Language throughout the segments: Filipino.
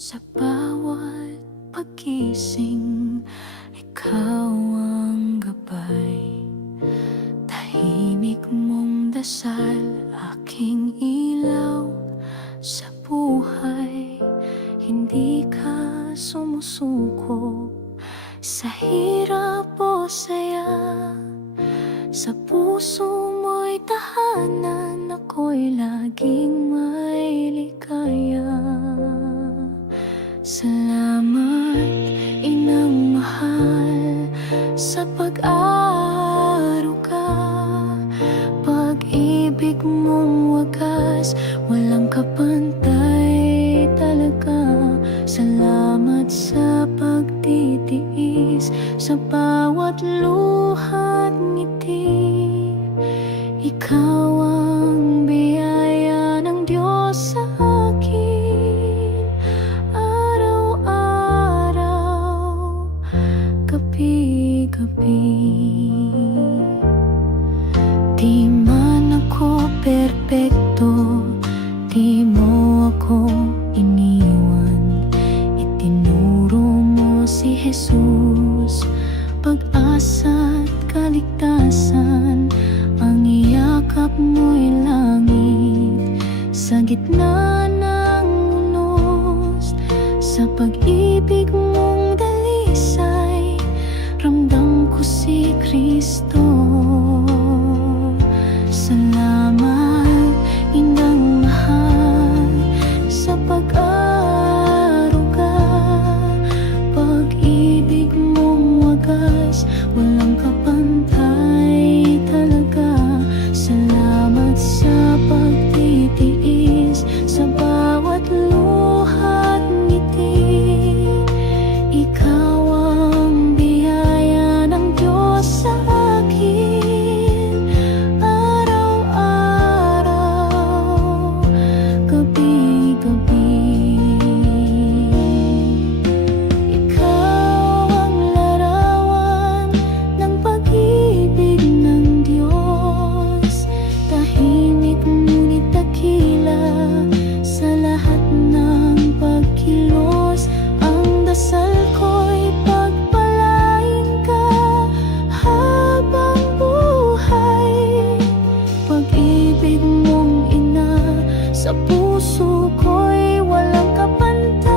Sa bawat paggising, ikaw ang gabay. Tahimik mong dasal, aking ilaw sa buhay. Hindi ka sumusuko sa hirap o saya. Sa puso mo'y tahanan, ako'y laging may ligaya. Salamat, Inang mahal, sa pag-aruga. Pag-ibig mong wagas, walang kapantay talaga. Salamat sa pagtitiis, sa bawat luha't ngiti. Ikaw ang biyaya ng Diyos sa akin, araw-araw, gabi-gabi. Di man ako perpekto, di mo ako iniwan. Itinuro mo si Jesus, pag-asa't kaligtasan. Ang iyakap mo'y langit sa gitna ng unos. Sa pag-ibig mong dalisay, ramdam ko si Kristo. Salamat, Inang mahal, sa pag-aruga. Pag-ibig mong wagas, walang kapantay talaga. Salamat sa pagtitiis, sa bawat luha't ngiti. Ikaw ang biyaya ng Diyos sa akin, araw-araw, gabi-gabi. Ikaw ang larawan ng pag-ibig ng Diyos. Tahimik ngunit dakila sa lahat ng pagkilos. Ang dasal ko'y pagpalain ka habang buhay. Pag-ibig mong ina, sa puso ko'y walang kapantay.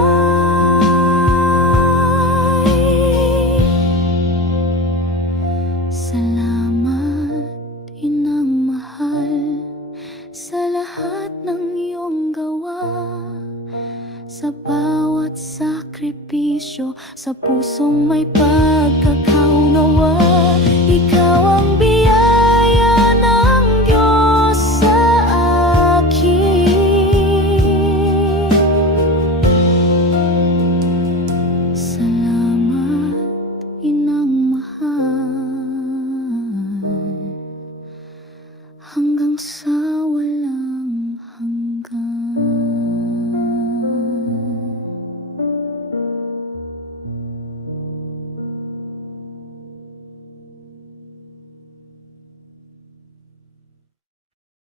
Salamat, Inang mahal, sa lahat ng iyong gawa. Sa bawat sakripisyo, sa pusong may pagkakataon.